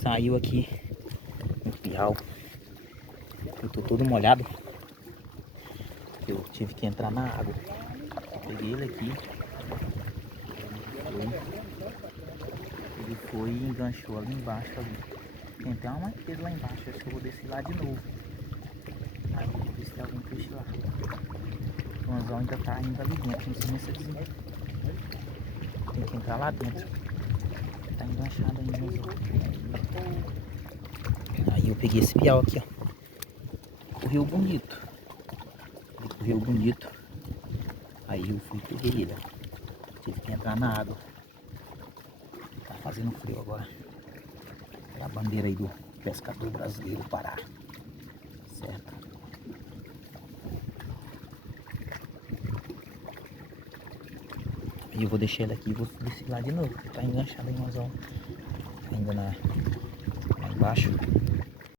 Saiu aqui no piau. Eu tô todo molhado. Eu tive que entrar na água. Peguei ele aqui. Ele foi e enganchou ali embaixo ali. Tem até uma marquesa lá embaixo. Acho que eu vou descer lá de novo. Aí eu vou ver se tem algum peixe lá. O anzol ainda tá ainda ali dentro. Não sei nem se eles... Tem que entrar lá dentro. Tá enganchado ainda no anzol. Aí eu peguei esse piau aqui, ó. Correu bonito. Ele correu bonito. Aí eu fui e peguei ele, ó. Tive que entrar na água. Tá fazendo frio agora. Aquela bandeira aí do pescador brasileiro Pará. Certo? E eu vou deixar ele aqui e vou descer lá de novo. Tá enganchado aí no anzol. Ainda lá embaixo.